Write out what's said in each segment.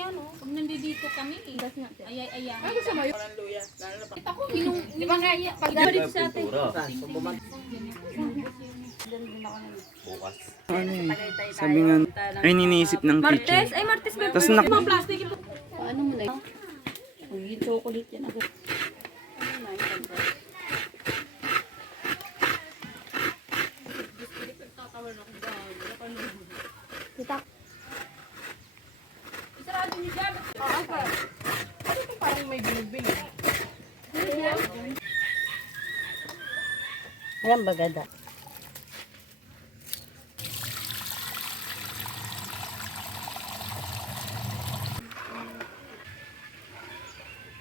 yan, oh. Pag nandito kami, eh. Ayay, ayay. Ano gusto mo yun? Kita ko, inung, di ba nga, pag dito sa atin. Bukas. Ano eh, sabi nga, ay niniisip ng Martes, teacher. ay Martes ba? Tapos nak-. Paano mo na yun? Yung chocolate yan agad. Isarado niyo dyan. Parang may binibili. Ayan bagada.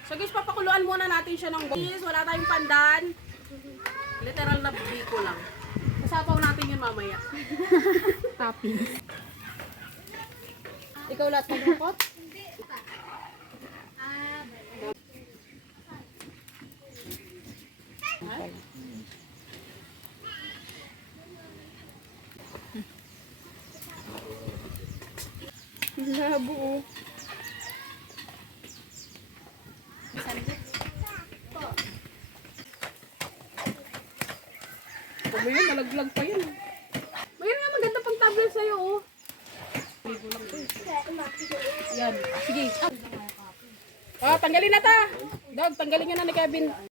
So guys, papakuluan muna natin siya ng guys. Wala tayong pandan. Literal na biko lang. Kasapaw natin yun mamaya. Toppings. Ikaw lahat maglukot? Labo oh. Ano yun? Nalaglag pa yun. Yan. Sige. Ah, tanggalin na ta. Dog, tanggalin nyo na ni Kevin.